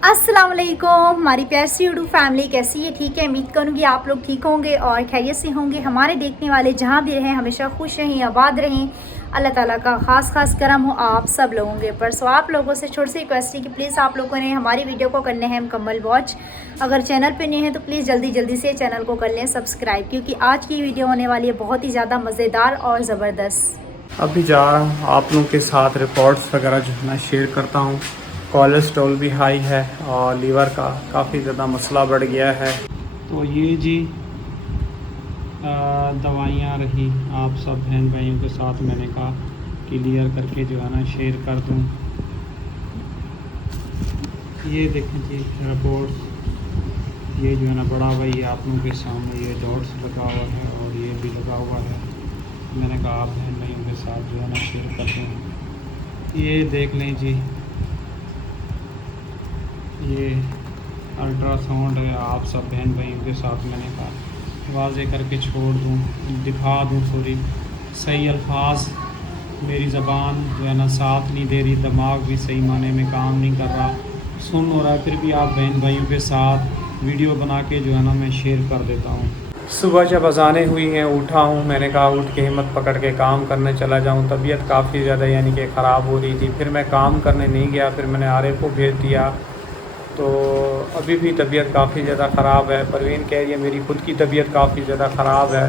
अस्सलाम वालेकुम हमारी प्यारी सी यूट्यूब फैमिली कैसी है। ठीक है, उम्मीद करूँगी आप लोग ठीक होंगे और खैरियत से होंगे। हमारे देखने वाले जहाँ भी रहें हमेशा खुश रहें, आबाद रहें। अल्लाह ताला का खास करम हो आप सब लोगों के ऊपर। सो आप लोगों से छोटी सी रिक्वेस्ट है कि प्लीज़ आप लोगों ने हमारी वीडियो को करने हैं मुकम्मल वॉच। अगर चैनल पे नहीं है तो प्लीज़ जल्दी से चैनल को कर लें सब्सक्राइब, क्योंकि आज की वीडियो होने वाली है बहुत ही ज़्यादा मज़ेदार और ज़बरदस्त। अभी जा रहा हूँ आप लोगों के साथ रिपोर्ट्स वगैरह जो है ना शेयर करता हूँ। कोलेस्ट्रॉल भी हाई है और लीवर का काफ़ी ज़्यादा मसला बढ़ गया है। तो ये जी दवाइयाँ रही आप सब बहन भाइयों के साथ मैंने कहा क्लियर करके जो है ना शेयर कर दूँ। ये देखें जी रिपोर्ट्स, ये जो है ना बड़ा भाई आप लोगों के सामने ये डॉट्स लगा हुआ है और ये भी लगा हुआ है। मैंने कहा आप बहन भाइयों के साथ जो है ना शेयर करते हैं। ये देख लें जी, ये अल्ट्रासाउंड है। आप सब बहन भाइयों के साथ मैंने कहा वाज़े करके छोड़ दूँ, दिखा दूँ सॉरी सही अल्फाज। मेरी ज़बान जो है ना साथ नहीं दे रही, दिमाग भी सही माने में काम नहीं कर रहा, सुन हो रहा है, फिर भी आप बहन भाइयों के साथ वीडियो बना के जो है ना मैं शेयर कर देता हूँ। सुबह जब अज़ानें हुई हैं उठा हूँ, मैंने कहा उठ के हिम्मत पकड़ के काम करने चला जाऊँ। तबीयत काफ़ी ज़्यादा यानी कि ख़राब हो रही थी, फिर मैं काम करने नहीं गया, फिर मैंने आरिफ को भेज दिया। तो अभी भी तबीयत काफ़ी ज़्यादा ख़राब है। परवीन कह रही है मेरी ख़ुद की तबीयत काफ़ी ज़्यादा ख़राब है,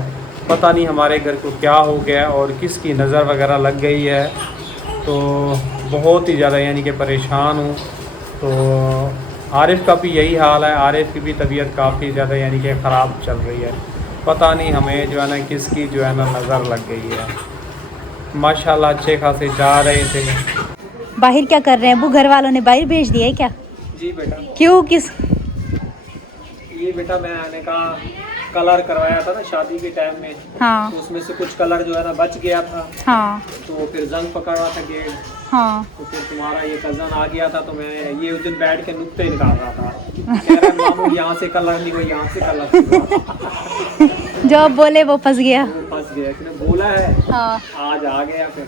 पता नहीं हमारे घर को क्या हो गया और किसकी नज़र वगैरह लग गई है। तो बहुत ही ज़्यादा यानी कि परेशान हूँ। तो आरिफ का भी यही हाल है, आरिफ की भी तबीयत काफ़ी ज़्यादा यानी कि ख़राब चल रही है। पता नहीं हमें जो है ना किसकी जो है ना नज़र लग गई है। माशाल्लाह अच्छे खासे जा रहे थे। बाहर क्या कर रहे हैं? वो घर वालों ने बाहर भेज दिया है क्या? जी बेटा। क्यों? किस? ये बेटा मैंने कहा कलर करवाया था ना शादी के टाइम में। हाँ। तो उसमें से कुछ कलर जो है ना बच गया था। हाँ। तो फिर जंग पकड़ रहा था गेट। हाँ। तो फिर तुम्हारा ये कज़न आ गया था, तो मैं ये उस दिन बैठ के नुक्ते निकाल रहा था। कह रहा मामू यहाँ से कलर नहीं हुआ, यहाँ से कलर नहीं हुआ। जो आप बोले वो फंस गया। वो फंस गया, इसने बोला है। हाँ। आज आ गया फिर।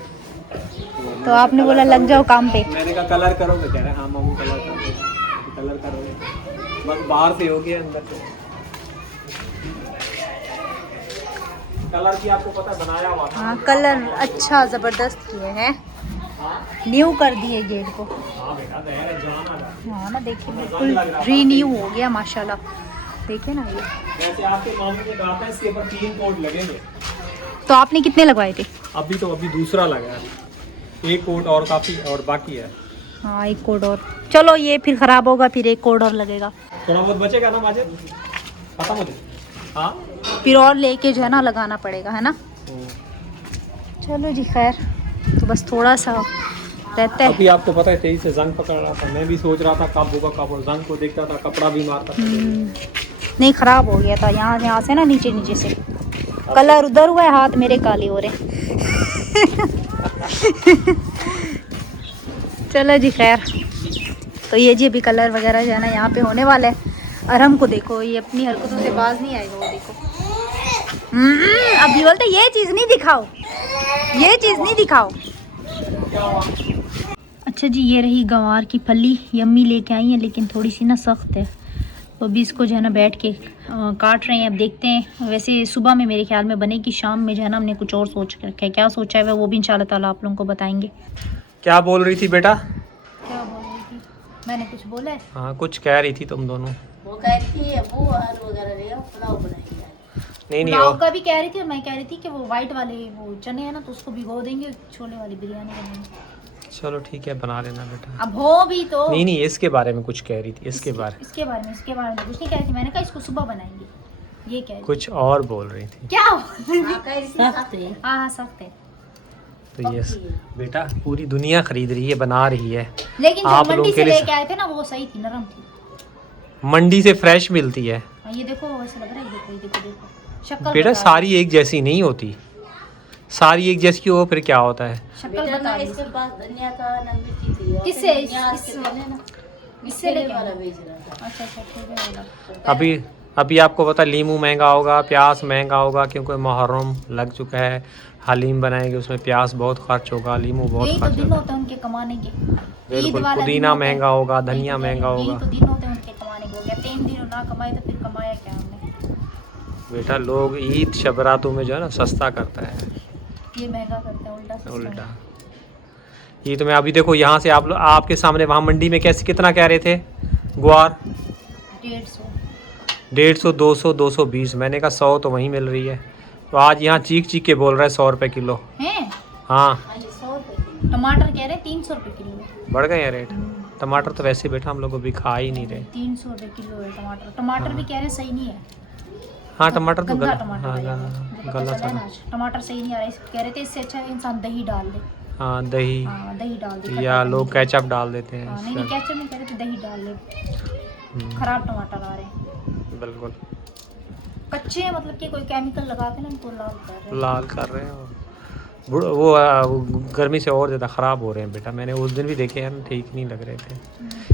तो आपने बोला लग जाओ काम पे। मैंने कहा कलर करोगे? कह रहे हाँ मामू कलर करोगे। कलर करोगे? बस बाहर से हो गया, अंदर से कलर की आपको पता बनाया हुआ था। हाँ, कलर अच्छा ज़बरदस्त किए हैं, न्यू कर दिए गेट को। हाँ बेटा नया जाना है। हाँ ना, देखिए बिल्कुल रीन्यू हो गया माशाल्लाह। देखिए ना, ये वैसे आपके मामू ने कहा था इसके ऊपर 3 कोट लगेंगे। तो आपने कितने लगवाए थे? अभी दूसरा लगा है, एक कोट और काफ़ी और बाकी है। हाँ, एक कोड और। चलो ये फिर ख़राब होगा, फिर एक कोड और लगेगा। थोड़ा बहुत बचेगा ना माजिद, पता मुझे। हाँ फिर और लेके जो है ना लगाना पड़ेगा, है ना। चलो जी खैर, तो बस थोड़ा सा रहता है। अभी आपको पता है तेजी से जंग पकड़ रहा था, मैं भी सोच रहा था कब होगा कब, और जंग को देखता था कपड़ा भी मारता था। नहीं, ख़राब हो गया था यहाँ से ना, नीचे से कलर उधर हुआ है, हाथ मेरे काले हो रहे। चलो जी खैर, तो ये जी अभी कलर वगैरह जो है ना यहाँ पे होने वाला है। और हमको देखो, ये अपनी हरकतों से बाज नहीं आएगा। वो देखो अभी बोलते ये चीज़ नहीं दिखाओ, ये चीज़ नहीं दिखाओ। अच्छा जी, ये रही गवार की फली, यम्मी लेके आई है, लेकिन थोड़ी सी ना सख्त है। तो अभी इसको जो है ना बैठ के काट रहे हैं। अब देखते हैं, वैसे सुबह में मेरे ख्याल में बनेगी, शाम में जो है ना हमने कुछ और सोच के रखा है। क्या सोचा है वो भी इंशाल्लाह ताला आप लोगों को बताएंगे। क्या बोल रही थी बेटा? क्या बोल रही थी? मैंने कुछ बोला है? हाँ कुछ कह रही थी तुम दोनों। वो कह रही थी वो आलू वगैरह ले आओ, पुलाव बनाएंगे। नहीं पुलाव का भी कह रही थी, और मैं कह रही थी कि वो वाइट वाले वो चने हैं ना, तो उसको भिगो देंगे, छोले वाली बिरयानी बनेंगे। चलो ठीक है बना लेना बेटा। अब हो भी तो। नहीं इसके बारे में कुछ कह रही थी, इसके बारे में कुछ नहीं कह रही थी। मैंने कहा इसको सुबह बनाएंगे, ये कह रही। कुछ और बोल रही थी। क्या? हाँ, सख्त है। तो ये बेटा पूरी दुनिया खरीद रही है, बना रही है, लेकिन आप जो लोगों मंडी के से लिए लेके आए थे ना वो सही थी, नरम थी। मंडी से फ्रेश मिलती है। ये देखो वैसे लग रहा है, देखो शक्ल बेटा सारी एक जैसी नहीं होती, सारी एक जैसी हो फिर क्या होता है। शक्ल बेटा बता ना दो। इसके पास धनिया का ना मिर्ची थी। किससे? इससे लेके वाला बेच रहा था। अच्छा ठीक है। अभी आपको पता लीमू महंगा होगा, प्याज महंगा होगा, क्योंकि मुहर्रम लग चुका है। हलीम बनाएंगे उसमें प्याज बहुत खर्च होगा, लीमू बहुत यही तो खर्च दिन होगा। होते हैं उनके कमाने के। बिल्कुल, वाला दिन पुदीना होता है। महंगा होगा, यही धनिया तो कह रही महंगा हूँ, यही होगा। तो दिन होते हैं उनके कमाने को। क्या 3 दिन ना कमाए तो फिर कमाया क्या हमने। बेटा लोग ईद शबरातों में जो है ना सस्ता करता है, ये महंगा करते हैं, उल्टा सिस्टम उल्टा। है। ये तो मैं अभी देखो यहाँ से आप आपके सामने वहाँ मंडी में कैसे कितना कह रहे थे ग्वार? 150। 150, 200, 220। मैंने कहा 100 तो वहीं मिल रही है। तो आज यहाँ चीख चीख के बोल रहा है 100 रुपये किलो। हैं? हाँ, 100 रुपये। टमाटर कह रहे 300 रुपये किलो। बढ़ गए हैं रेट। टमाटर तो वैसे बेटा हम लोग को भी खा ही नहीं रहे। 300 रुपये किलो है टमाटर। टमाटर भी कह रहे सही नहीं है। हाँ, टमाटर तो गंदा टमाटर हाँ, है ये। मुझे पता गला चला है ना चला। आज। टमाटर सही नहीं आ रहा है। कह रहे थे इससे अच्छा है इंसान दही डाल दे। हाँ, दही हाँ, दही डाल दे। या खट्टा लोग करने के लिए। केचप डाल देते हैं। हाँ, नहीं केचप नहीं कह रहे थे, दही डाल दे। खराब टमाटर आ रहे हैं। बिल्कुल कच्चे हैं, मतलब कि कोई केमिकल लगा के ना इनको लाल कर रहे हैं। लाल कर रहे हैं। वो गर्मी से और ज़्यादा ख़राब हो रहे हैं बेटा। मैंने उस दिन भी देखे हैं, ठीक नहीं लग रहे थे।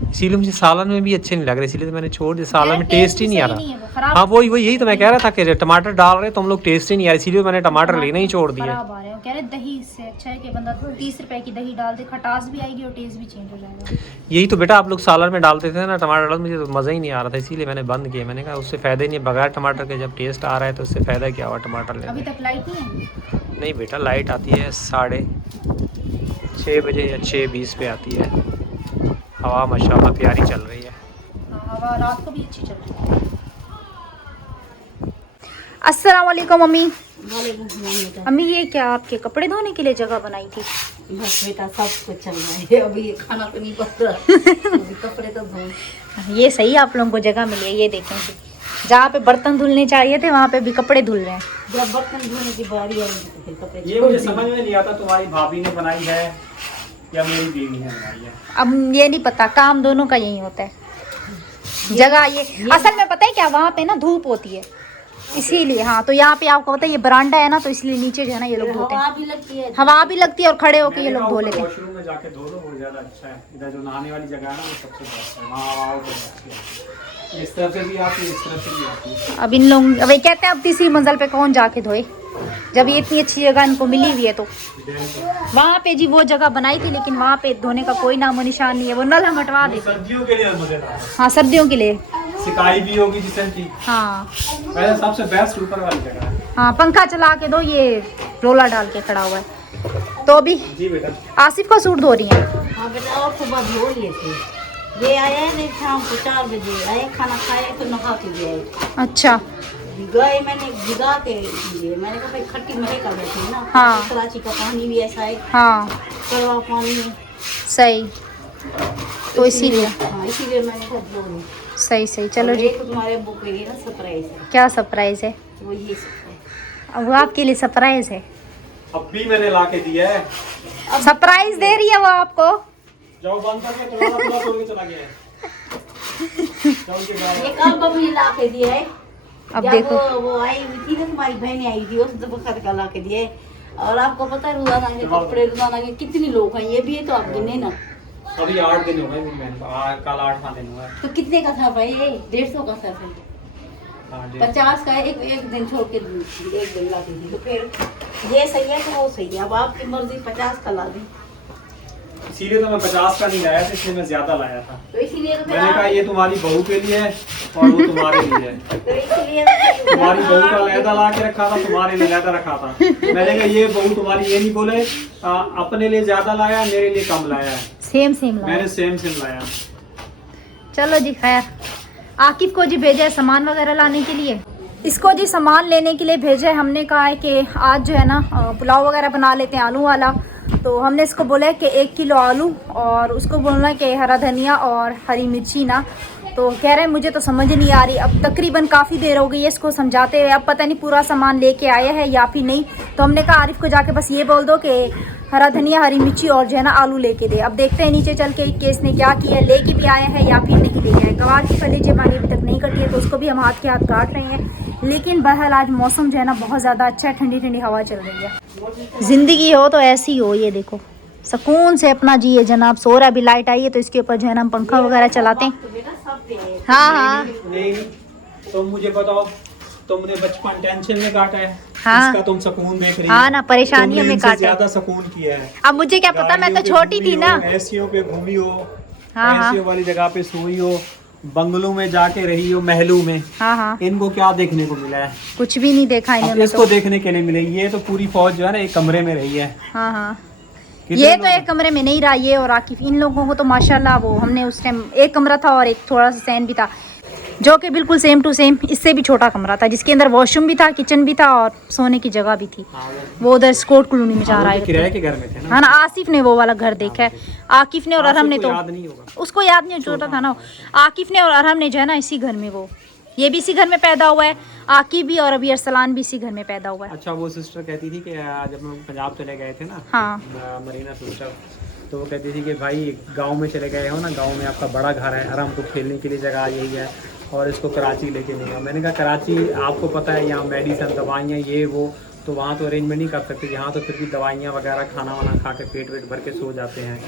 इसीलिए मुझे सालन में भी अच्छे नहीं लग रहे, इसीलिए तो मैंने छोड़ दिया। सालन में टेस्ट ही नहीं आ रहा। हाँ, वही यही तो मैं कह रहा था कि टमाटर डाल रहे तो हम लोग टेस्ट ही नहीं आ रहा, इसीलिए मैंने टमाटर लेना ही छोड़ दिया। खराब आ रहे हैं। कह रहे दही से अच्छा है कि बंदा 30 रुपए की दही डाल दे, खटास भी आएगी और टेस्ट भी चेंज हो जाएगा। यही तो बेटा आप लोग सालन में डालते थे ना टमाटर डाल, मुझे तो मज़ा ही नहीं आ रहा था, इसीलिए मैंने बंद किया। मैंने कहा उससे फ़ायदा ही नहीं, बगैर टमाटर के जब टेस्ट आ रहा है तो उससे फ़ायदा क्या हुआ टमाटर अभी लेने। तक लाइट नहीं है। नहीं बेटा, लाइट आती है 6:30 बजे या 6:20 पे आती है। हवा माशाल्लाह प्यारी चल रही है। हाँ, हवा रात को भी अच्छी चल रही है। अस्सलाम वालेकुम अम्मी। वालेकुम सलाम बेटा। अम्मी ये क्या आपके कपड़े धोने के लिए जगह बनाई थी? बस बेटा सब कुछ चल रहा है, अभी ये खाना तो नहीं बन रहा, अभी कपड़े तो धो। ये सही आप लोगों को जगह मिली है। ये देखें कि जहाँ पे बर्तन धुलने चाहिए थे वहाँ पे भी कपड़े धुल रहे हैं। जब बर्तन धोने की बारी आएगी तो फिर कपड़े ये मुझे समझ में नहीं आता तुम्हारी भाभी ने बनाई है या मेरी बीवी ने बनाई है। अब ये नहीं पता, काम दोनों का यही होता है। जगह ये असल में पता है क्या, वहाँ पे ना धूप होती है इसीलिए। हाँ, तो यहाँ पे आपको पता है ये बरांडा है ना, तो इसलिए नीचे जो है ना ये लोग धोते हवा हैं। भी लगती है। हवा भी लगती है और खड़े होके ये लोग धो लेते हैं। वॉशरूम में जाके धो लो, वो ज्यादा अच्छा है। इधर जो नहाने वाली जगह है ना वो सबसे बेस्ट है, वहाँ हवा बहुत अच्छी है। इस तरफ से भी आती है, इस तरफ से भी आती है। अब इन लोग अब ये कहते हैं अब तीसरी मंजिल पे कौन जाके धोए, जब ये इतनी अच्छी जगह इनको मिली हुई है। तो वहाँ पे जी वो जगह बनाई थी, लेकिन वहाँ पे धोने का कोई नामो निशान नहीं है। वो नल हम हटवा देते हैं। सर्दियों के लिए मजेदार है। हाँ, सर्दियों के लिए। सिकाई भी होगी जिसम की। हाँ पहले सबसे बेस्ट ऊपर वाली जगह है। हाँ, पंखा चला के दो, ये रोला डाल के खड़ा हुआ है। तो अभी जी बेटा, आसिफ का सूट धो रही हैं। हाँ बेटा, और सुबह धो लिए थे। ये आया है शाम को 4 बजे आए, खाना खाया तो नहा के गए। अच्छा, गए मैंने भिगा के लिए, मैंने कहा भाई खट्टी मरे का बैठे ना। हाँ। कराची का पानी भी ऐसा है, हाँ कड़वा पानी है। सही, तो इसीलिए हाँ, इसीलिए मैंने कहा धो लो। सही सही। चलो जी, एक तुम्हारे अब्बू के लिए ना सरप्राइज है, क्या सरप्राइज है? वो ये सरप्राइज। अब वो आपके लिए सरप्राइज है। अब भी मैंने ला के दिया है। सरप्राइज दे रही है वो आपको। जाओ बंद करके पूरा तोड़ के चला गया है। जाओ उनके बाद। ये काम बबली ला के दिया है। अब जब देखो, वो आई हुई थी ना, तुम्हारी बहन आई थी, उस दफा का ला के दिया है। और आपको पता है रोजाना के कपड़े, रोजाना के कितने लोग हैं, ये भी है तो आप गिने ना। अभी 8 दिन हो गए मेरी बहन को, कल 8वां दिन हुआ है। तो कितने का था भाई? 150 का था फिर। हाँ, 50 का एक दिन छोड़ के एक दिन ला दी। तो फिर ये सही है तो वो सही है। अब आपकी मर्जी 50 का ला दी, इसीलिए तो मैं 50 का नहीं लाया था, इसलिए मैं ज्यादा लाया था। तो इसीलिए तो फिर मैंने कहा ये तुम्हारी बहू के लिए है और वो तुम्हारे लिए है। तो इसीलिए तो तुम्हारी बहू का लहदा ला के रखा था, तुम्हारे लिए लहदा रखा था। मैंने कहा ये बहू तुम्हारी ये नहीं बोले अपने लिए ज्यादा लाया, मेरे लिए कम लाया है। सेम सेम मैंने सेम लाया। चलो जी, खैर। आकिफ को जी भेजा है सामान वगैरह लाने के लिए। इसको जी सामान लेने के लिए भेजा है। हमने कहा है कि आज जो है ना पुलाव वगैरह बना लेते हैं आलू वाला। तो हमने इसको बोला है कि 1 किलो आलू, और उसको बोलना है कि हरा धनिया और हरी मिर्ची ना। तो कह रहे हैं मुझे तो समझ नहीं आ रही। अब तकरीबन काफ़ी देर हो गई है इसको समझाते हुए, अब पता नहीं पूरा सामान लेके आया है या फिर नहीं। तो हमने कहा आरिफ को जाके बस ये बोल दो कि हरा धनिया, हरी मिर्ची और जो है ना आलू लेके दे। अब देखते हैं नीचे चल के कि इसने क्या किया है, लेके भी आया है या फिर नहीं लेके आया। गवार की फली जमानी अभी तक नहीं कटी है, तो उसको भी हम हाथ के हाथ काट रहे हैं। लेकिन बहरहाल आज मौसम जो है ना बहुत ज़्यादा अच्छा है, ठंडी ठंडी हवा चल रही है। ज़िंदगी हो तो ऐसी हो। ये देखो सुकून से अपना जिए जनाब। सो रहा है, अभी लाइट आई है तो इसके ऊपर जो है ना हम पंखा वगैरह चलाते हैं। बेटा सब पे है। हाँ हाँ, नहीं तुम मुझे बताओ, तुमने बचपन टेंशन में काटा है, हाँ। इसका तुम सुकून देख रही हो। हाँ ना, परेशानी तुमने में इनसे काटा ज्यादा सुकून किया है। अब मुझे क्या पता, मैं तो गाड़ियों पे छोटी घूमी थी हो, ना। एसियों पे घूमी हो, हाँ, हाँ। एसियों वाली जगह पे सोई हो, बंगलों में जाके रही हो, महलों में। हाँ हाँ, इनको क्या देखने को मिला है? कुछ भी नहीं देखा अब इन्होंने इसको तो। देखने के लिए मिले। ये तो पूरी फौज जो है ना एक कमरे में रही है। हाँ हाँ, कितने ये तो लोग? एक कमरे में नहीं रहा, ये और आकिफ, इन लोगों को तो माशाल्लाह वो हमने उस टाइम एक कमरा था और एक थोड़ा सा सहन भी था, जो कि बिल्कुल सेम टू सेम इससे भी छोटा कमरा था, जिसके अंदर वॉशरूम भी था, किचन भी था और सोने की जगह भी थी। हाँ, वो उधर स्कोट कॉलोनी में जा रहा है। किराए के घर में थे ना। हाँ ना, आसिफ ने वो वाला घर देखा है, आकिफ ने और अरहम ने आसिफ को तो याद नहीं होगा। उसको याद नहीं, छोटा था ना। आकिफ ने और अरहम ने जो है ना इसी घर में, वो ये भी इसी घर में पैदा हुआ है, आकिफ भी और अभी अरसलान भी इसी घर में पैदा हुआ है। अच्छा, वो सिस्टर कहती थी कि जब हम पंजाब चले गए थे ना, हाँ। मरीना सिस्टर, तो वो कहती थी कि भाई गांव में चले गए हो ना, गांव में आपका बड़ा घर है, आराम को खेलने के लिए जगह यही है, और इसको कराची लेके नहीं गया। मैंने कहा कराची आपको पता है यहाँ मेडिसन दवाइयाँ ये वो, तो वहाँ तो अरेंजमेंट नहीं कर सकते, यहाँ तो फिर भी दवाइयाँ वगैरह खाना वाना खा के पेट वेट भर के सो जाते हैं।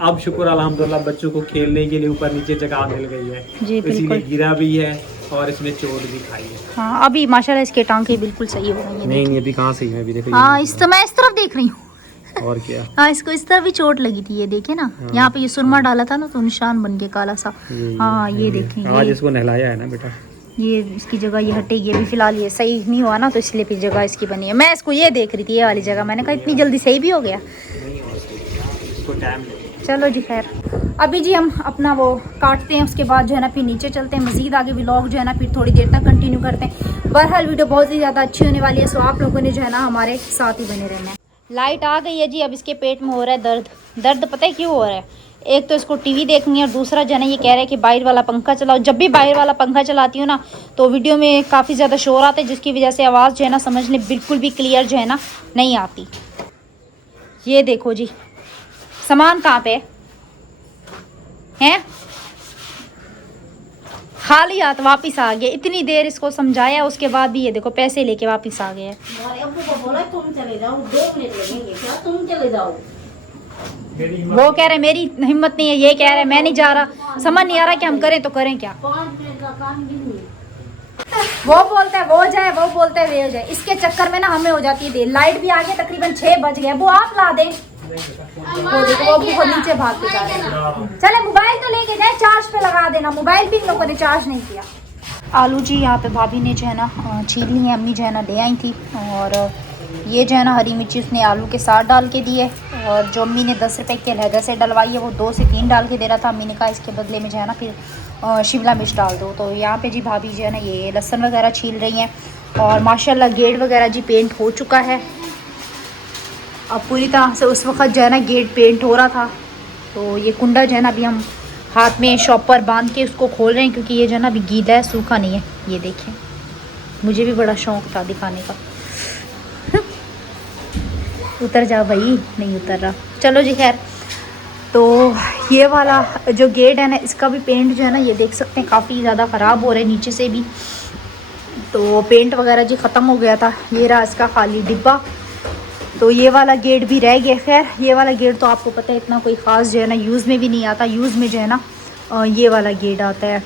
अब शुक्र अल्हम्दुलिल्लाह बच्चों को खेलने के लिए ऊपर नीचे जगह मिल गई है, जी, इसीलिए बिल्कुल। गिरा भी है और इसने चोट भी खाई है। हाँ, अभी माशाल्लाह इसके टांके बिल्कुल सही हो गए हैं। नहीं अभी कहाँ सही है, अभी देखो। हाँ, मैं इस तरफ देख रही हूँ। और क्या। हाँ, इसको इस तरफ भी चोट लगी थी, ये देखे ना, यहाँ पे ये सुरमा डाला था ना तो निशान बन गया काला सा। हाँ, ये देखें, आज इसको नहलाया है ना बेटा, ये इसकी जगह ये हटेगी अभी फिलहाल, ये सही नहीं हुआ ना तो इसलिए फिर जगह इसकी बनी है। मैं इसको ये देख रही थी, ये वाली जगह, मैंने कहा इतनी जल्दी सही भी हो गया। नहीं हो सही, इसको टाइम लगेगा। चलो जी, खैर अभी जी हम अपना वो काटते हैं, उसके बाद जो है ना फिर नीचे चलते हैं, मज़ीद आगे व्लॉग जो है ना फिर थोड़ी देर तक कंटिन्यू करते हैं। बहरहाल वीडियो बहुत ही ज़्यादा अच्छी होने वाली है, सो आप लोगों ने जो है ना हमारे साथ ही बने रहना है। लाइट आ गई है जी, अब इसके पेट में हो रहा है दर्द पता है क्यों हो रहा है? एक तो इसको टीवी देखनी है और दूसरा जो है ना ये कह रहा है कि बाहर वाला पंखा चलाओ। जब भी बाहर वाला पंखा चलाती हूँ ना तो वीडियो में काफ़ी ज़्यादा शोर आता है, जिसकी वजह से आवाज़ जो है ना समझ लें बिल्कुल भी क्लियर जो है ना नहीं आती। ये देखो जी, सामान कहाँ पे है? खाली हाथ वापस आ गया। इतनी देर इसको समझाया, उसके बाद भी ये देखो पैसे लेके वापस आ गए। हमारे अब्बू को बोला तुम चले जाओ, 2 मिनट लगेंगे, क्या तुम चले जाओ? वो कह रहे मेरी हिम्मत नहीं है, ये कह रहे मैं नहीं जा रहा। समझ नहीं आ रहा कि हम करें तो करें क्या। 5 मिनट का काम भी नहीं। वो बोलता है वो जाए, वो बोलता है वे हो जाए, इसके चक्कर में ना हमें हो जाती है देर। लाइट भी आ गई, तकरीबन 6 बज गए। वो आप ला दें। वो देखो वो बहुत नीचे भाग के जा रहे हैं। चले मोबाइल तो लेके जाए, चार्ज पे लगा देना। मोबाइल भी इन लोगों ने चार्ज नहीं किया। आलू जी यहाँ पे भाभी ने जो है ना छील ली है, अम्मी जो है ना ले आई थी, और ये जो है ना हरी मिर्ची उसने आलू के साथ डाल के दी है, और जो अम्मी ने 10 रुपए के अलहदा से डलवाई है वो 2 से 3 डाल के दे रहा था। अम्मी ने कहा इसके बदले में जो है ना फिर शिमला मिर्च डाल दो। तो यहाँ पे जी भाभी जो है ना ये लहसुन वगैरह छील रही हैं, और माशाल्लाह गेट वगैरह जी पेंट हो चुका है अब पूरी तरह से। उस वक्त जो है ना गेट पेंट हो रहा था, तो ये कुंडा जो है ना अभी हम हाथ में शॉपर बांध के उसको खोल रहे हैं, क्योंकि ये जो है ना अभी गीला है, सूखा नहीं है। ये देखें, मुझे भी बड़ा शौक़ था दिखाने का। उतर जा भाई, नहीं उतर रहा। चलो जी, खैर तो ये वाला जो गेट है ना इसका भी पेंट जो है ना ये देख सकते हैं काफ़ी ज़्यादा ख़राब हो रहा है नीचे से भी। तो पेंट वगैरह जी ख़त्म हो गया था। ये रहा इसका खाली डिब्बा। तो ये वाला गेट भी रह गया। खैर ये वाला गेट तो आपको पता है इतना कोई ख़ास जो है ना यूज़ में भी नहीं आता। यूज़ में जो है ना ये वाला गेट आता है।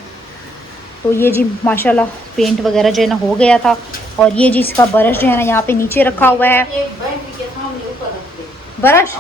तो ये जी माशाल्लाह पेंट वगैरह जो है ना हो गया था। और ये जी इसका ब्रश जो है ना यहाँ पे नीचे रखा हुआ है, एक बैटरी के सामने ऊपर रख दे। ब्रश।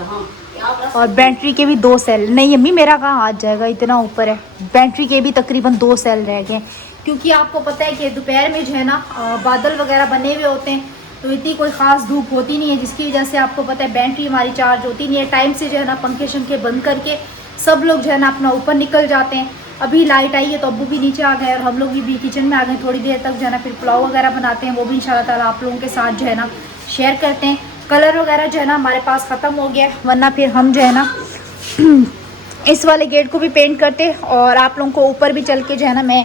हाँ, और बैटरी के भी 2 सेल। नहीं अम्मी, मेरा कहाँ हाथ जाएगा, इतना ऊपर है। बैटरी के भी तकरीबन 2 सेल रह गए, क्योंकि आपको पता है कि दोपहर में जो है ना बादल वगैरह बने हुए होते हैं, तो इतनी कोई ख़ास धूप होती नहीं है, जिसकी वजह से आपको पता है बैटरी हमारी चार्ज होती नहीं है। टाइम से जो है ना पंखे शंखे बंद करके सब लोग जो है ना अपना ऊपर निकल जाते हैं। अभी लाइट आई है तो अब्बू भी नीचे आ गए और हम लोग भी किचन में आ गए। थोड़ी देर तक जो है ना फिर पुलाव वगैरह बनाते हैं, वो भी इंशाल्लाह ताला आप लोगों के साथ जो है ना शेयर करते हैं। कलर वगैरह जो है ना हमारे पास ख़त्म हो गया, वरना फिर हम जो है ना इस वाले गेट को भी पेंट करते। और आप लोगों को ऊपर भी चल के जो है ना मैं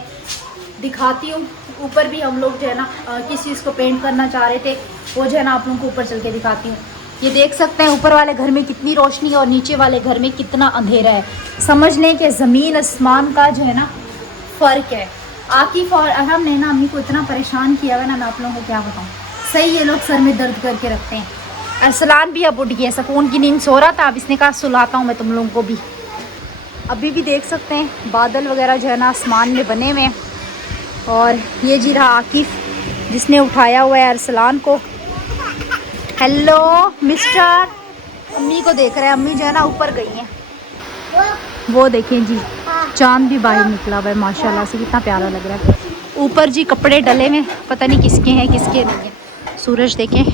दिखाती हूँ। ऊपर भी हम लोग जो है ना किस चीज़ को पेंट करना चाह रहे थे, वो जो है ना आप लोगों को ऊपर चल के दिखाती हूँ। ये देख सकते हैं ऊपर वाले घर में कितनी रोशनी है और नीचे वाले घर में कितना अंधेरा है। समझ लें कि ज़मीन आसमान का जो है ना फ़र्क है। आकिफ और अरहम ने ना अम्मी को इतना परेशान किया हुआ ना, मैं आप लोगों को क्या बताऊँ। सही ये लोग सर में दर्द करके रखते हैं। अरसलान भी अब उठ गया, सुकून की नींद सो रहा था, अब इसने कहा सुलाता हूँ मैं तुम लोगों को भी। अभी भी देख सकते हैं बादल वगैरह जो है ना आसमान में बने हुए हैं। और ये जी रहा आकिफ, जिसने उठाया हुआ है अरसलान को। हेलो मिस्टर, अम्मी को देख रहे हैं। अम्मी जो है ना ऊपर गई हैं। वो देखें जी, चांद भी बाहर निकला हुआ है माशाल्लाह से, कितना प्यारा लग रहा है। ऊपर जी कपड़े डले में, पता नहीं किसके हैं किसके नहीं है। सूरज देखें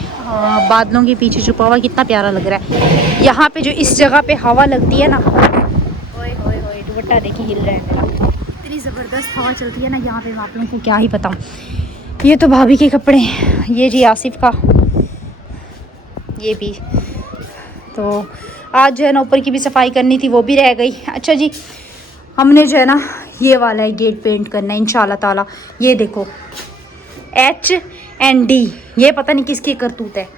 बादलों के पीछे छुपा हुआ, कितना प्यारा लग रहा है। यहाँ पे जो इस जगह पे हवा लगती है ना, ओए होए होए, दुपट्टा देखें हिल रहा है मेरा। इतनी ज़बरदस्त हवा चलती है ना यहाँ पे, मैं आप लोगों को क्या ही बताऊँ। ये तो भाभी के कपड़े, ये जी आसिफ का, ये भी। तो आज जो है ना ऊपर की भी सफाई करनी थी, वो भी रह गई। अच्छा जी, हमने जो है ना ये वाला है गेट पेंट करना है इंशाल्लाह ताला। ये देखो HND, ये पता नहीं किसकी करतूत है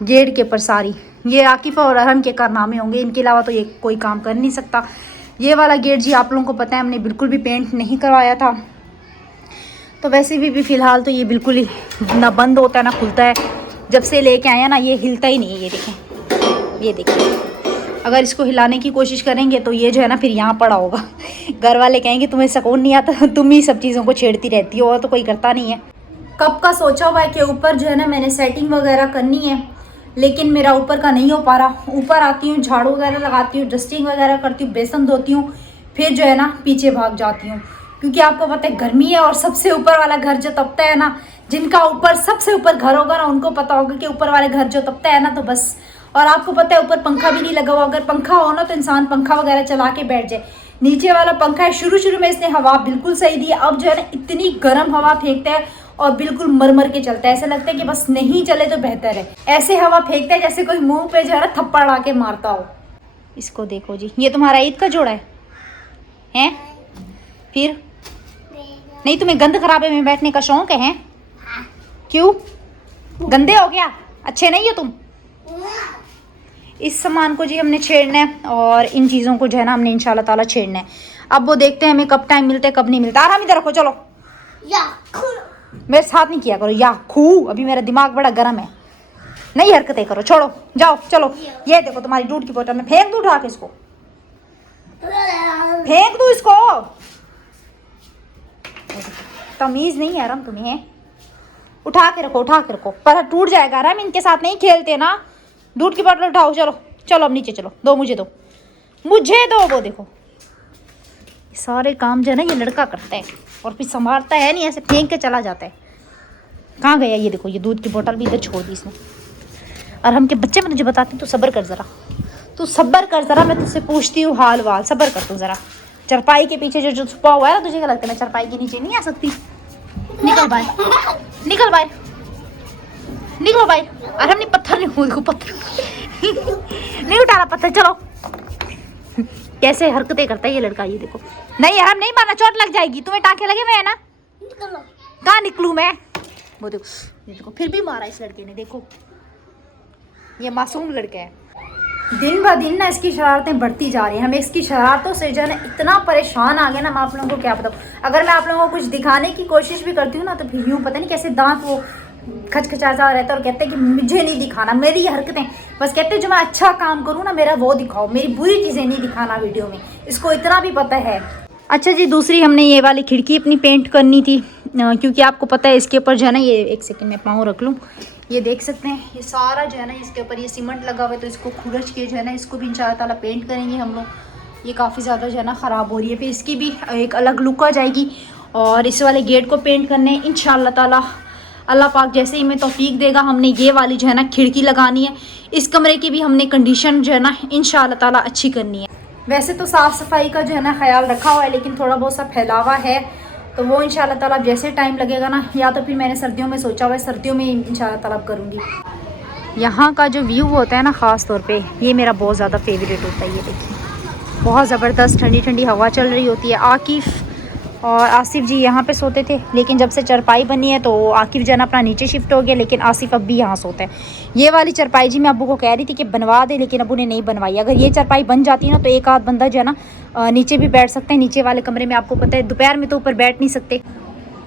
गेट के ऊपर सारी। ये आकिफ़ और अरहम के कारनामे होंगे, इनके अलावा तो ये कोई काम कर नहीं सकता। ये वाला गेट जी आप लोगों को पता है हमने बिल्कुल भी पेंट नहीं करवाया था। तो वैसे भी फ़िलहाल तो ये बिल्कुल ही ना बंद होता है ना खुलता है। जब से लेके आए हैं ना ये हिलता ही नहीं है। ये देखें, ये देखिए, अगर इसको हिलाने की कोशिश करेंगे तो ये जो है ना फिर यहाँ पड़ा होगा। घर वाले कहेंगे तुम्हें सुकून नहीं आता, तुम ही सब चीज़ों को छेड़ती रहती हो, और तो कोई करता नहीं है। कब का सोचा हुआ है कि ऊपर जो है ना मैंने सेटिंग वगैरह करनी है, लेकिन मेरा ऊपर का नहीं हो पा रहा। ऊपर आती हूँ, झाड़ू वगैरह लगाती हूँ, डस्टिंग वगैरह करती हूँ, बेसन धोती हूँ, फिर जो है ना पीछे भाग जाती हूँ। क्योंकि आपको पता है गर्मी है, और सबसे ऊपर वाला घर जो तपता है ना, जिनका ऊपर सबसे ऊपर घर होगा ना, उनको पता होगा कि ऊपर वाले घर जो तपता है ना, तो बस। और आपको पता है ऊपर पंखा भी नहीं लगा हुआ। अगर पंखा हो ना तो इंसान पंखा वगैरह चला के बैठ जाए। नीचे वाला पंखा है, शुरू में इसने हवा बिल्कुल सही दी, अब जो है ना इतनी गर्म हवा फेंकता है और बिल्कुल मर के चलता है। ऐसा लगता है कि बस नहीं चले तो बेहतर है। ऐसे हवा फेंकता है जैसे कोई मुंह पे जो है ना थप्पड़ आके मारता हो। इसको देखो जी, ये तुम्हारा ईद का जोड़ा है? फिर नहीं, तुम्हें गंद खराबे में बैठने का शौक है? क्यों, गंदे हो गया? अच्छे नहीं हो तुम? इस सामान को जी हमने छेड़ना है, और इन चीज़ों को जो है ना हमने इंशाल्लाह ताला छेड़ना है। अब वो देखते हैं हमें कब टाइम मिलता है कब नहीं मिलता। आराम इधर रखो, चलो। मेरे साथ नहीं किया करो या खू, अभी मेरा दिमाग बड़ा गर्म है। नहीं हरकतें करो, छोड़ो, जाओ चलो। ये देखो तुम्हारी दूध की बोतल में फेंक दूँ, उठा के इसको फेंक दूँ इसको। तमीज़ नहीं है आराम तुम्हें, उठा के रखो, उठा के रखो, पर टूट जाएगा। आराम इनके साथ नहीं खेलते ना। दूध की बोतल उठाओ, चलो चलो अब नीचे चलो। दो मुझे, दो मुझे दो। वो देखो सारे काम जो है ना ये लड़का करता है, और फिर संभालता है नहीं, ऐसे फेंक के चला जाता है। कहाँ गया? ये देखो, ये दूध की बोतल भी इधर छोड़ दी इसने। और हम के बच्चे मुझे बताते तू सब्र कर ज़रा, तू सब्र कर ज़रा, मैं तुझसे पूछती हूँ हाल वाल, सब्र कर तू ज़रा। चरपाई के पीछे जो छुपा हुआ है ना, तुझे क्या लगता है मैं चरपाई के नीचे नहीं आ सकती? निकल बाहर, निकल बाहर, निकलो भाई। अरे हमने पत्थर नहीं, देखो पत्थर नहीं उठा रहा पत्थर। चलो कैसे हरकतें करता है ये लड़का, ये देखो। नहीं यार नहीं मारना, चोट लग जाएगी। तुम्हें टाँके लगे हुए हैं ना? कहाँ निकलूँ मैं? वो देखो, ये देखो फिर भी मारा इस लड़के ने। देखो ये मासूम लड़का है। दिन ब दिन ना इसकी शरारतें बढ़ती जा रही हैं। हमें इसकी शरारतों से जो है ना इतना परेशान आ गया ना, मैं आप लोगों को क्या बताऊँ। अगर मैं आप लोगों को कुछ दिखाने की कोशिश भी करती हूँ ना, तो फिर यूँ पता नहीं कैसे दांत वो खचखचाता रहता है, और कहते हैं कि मुझे नहीं दिखाना। मेरी हरकतें बस कहते हैं जो मैं अच्छा काम करूँ ना मेरा वो दिखाओ, मेरी बुरी चीज़ें नहीं दिखाना वीडियो में। इसको इतना भी पता है। अच्छा जी, दूसरी हमने ये वाली खिड़की अपनी पेंट करनी थी, क्योंकि आपको पता है इसके ऊपर जो है ना, ये एक सेकंड में पाँव रख लूँ, ये देख सकते हैं ये सारा जो है ना इसके ऊपर ये सीमेंट लगा हुआ है। तो इसको खुरच के जो है ना इसको भी इंशाल्लाह ताला पेंट करेंगे हम लोग। ये काफ़ी ज़्यादा जो है ना ख़राब हो रही है, फिर इसकी भी एक अलग लुक आ जाएगी। और इस वाले गेट को पेंट करने इंशाल्लाह ताला अल्लाह पाक जैसे ही हमें तौफीक देगा, हमने ये वाली जो है ना खिड़की लगानी है। इस कमरे की भी हमने कंडीशन जो है ना इंशाल्लाह ताला अच्छी करनी है। वैसे तो साफ़ सफाई का जो है ना ख्याल रखा हुआ है, लेकिन थोड़ा बहुत सा फैलावा है, तो वो इंशाल्लाह ताला जैसे टाइम लगेगा ना, या तो फिर मैंने सर्दियों में सोचा हुआ है, सर्दियों में इंशाल्लाह ताला करूँगी। यहाँ का जो व्यू होता है ना ख़ास तौर पे, ये मेरा बहुत ज़्यादा फेवरेट होता है। ये देखिए बहुत ज़बरदस्त ठंडी ठंडी हवा चल रही होती है। आकिफ़ और आसिफ जी यहाँ पे सोते थे, लेकिन जब से चरपाई बनी है तो आकिफ़ जो है ना अपना नीचे शिफ्ट हो गया, लेकिन आसिफ अब भी यहाँ सोता है। ये वाली चरपाई जी मैं अब्बू को कह रही थी कि बनवा दे, लेकिन अब्बू ने नहीं बनवाई। अगर ये चरपाई बन जाती है ना, तो एक आध बंदा जो है ना नीचे भी बैठ सकते हैं। नीचे वाले कमरे में आपको पता है दोपहर में तो ऊपर बैठ नहीं सकते।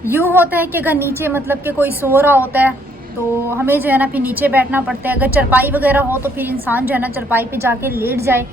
यूँ होता है कि अगर नीचे मतलब कि कोई सो रहा होता है तो हमें जो है ना फिर नीचे बैठना पड़ता है। अगर चरपाई वगैरह हो तो फिर इंसान जो है ना चरपाई पे जाके लेट जाए,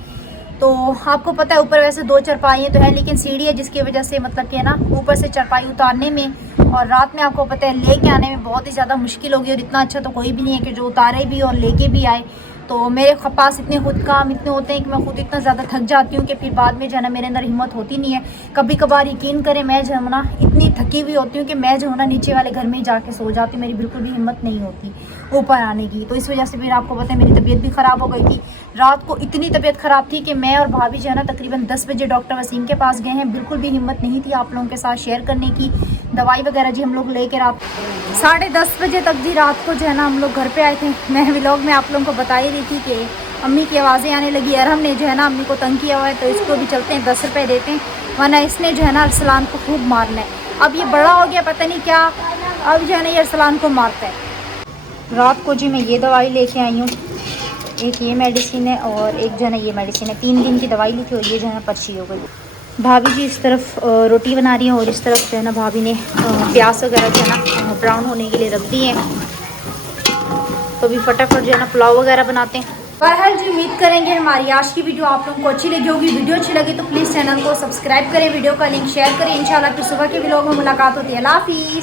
तो आपको पता है ऊपर वैसे 2 चरपाइयाँ तो है, लेकिन सीढ़ी है जिसकी वजह से मतलब कि है ना ऊपर से चरपाई उतारने में और रात में आपको पता है लेके आने में बहुत ही ज़्यादा मुश्किल होगी। और इतना अच्छा तो कोई भी नहीं है कि जो उतारे भी और लेके भी आए। तो मेरे पास इतने खुद काम इतने होते हैं कि मैं खुद इतना ज़्यादा थक जाती हूँ कि फिर बाद में जो है ना मेरे अंदर हिम्मत होती नहीं है। कभी कभार यकीन करें मैं जो है ना इतनी थकी हुई होती हूँ कि मैं जो है ना नीचे वाले घर में ही जाके सो जाती हूँ, मेरी बिल्कुल भी हिम्मत नहीं होती ऊपर आने की। तो इस वजह से फिर आपको पता है मेरी तबीयत भी ख़राब हो गई थी। रात को इतनी तबीयत ख़राब थी कि मैं और भाभी जो है ना तकरीबन 10 बजे डॉक्टर वसीम के पास गए हैं। बिल्कुल भी हिम्मत नहीं थी आप लोगों के साथ शेयर करने की। दवाई वगैरह जी हम लोग लेकर रात 10:30 बजे तक जी रात को जो है ना हम लोग घर पे आए थे। मैं व्लॉग में आप लोगों को बता ही रही थी कि अम्मी की आवाज़ें आने लगी। अरहम ने जो है ना अम्मी को तंग किया हुआ है, तो इसको भी चलते हैं 10 रुपये देते हैं, वरना इसने जो है ना अरसलान को खूब मारना है। अब ये बड़ा हो गया पता नहीं क्या, अब जो है ना ये अरसलान को मारता है। रात को जी मैं ये दवाई लेके आई हूँ, एक ये मेडिसिन है और एक जो है ना ये मेडिसिन है। 3 दिन की दवाई ली थी और ये जो है ना पर्ची हो गई। भाभी जी इस तरफ रोटी बना रही हैं और इस तरफ जो है ना भाभी ने प्याज वगैरह जो है ना ब्राउन होने के लिए रख दी हैं। तो अभी फटाफट जो है ना पुलाव वगैरह बनाते हैं। बहरहाल जी उम्मीद करेंगे हमारी आज की वीडियो आप लोगों को अच्छी लगी होगी। वीडियो अच्छी लगी तो प्लीज़ चैनल को सब्सक्राइब करें, वीडियो का लिंक शेयर करें। इंशाल्लाह फिर सुबह के व्लॉग में मुलाकात होती है। अल्लाह हाफिज़।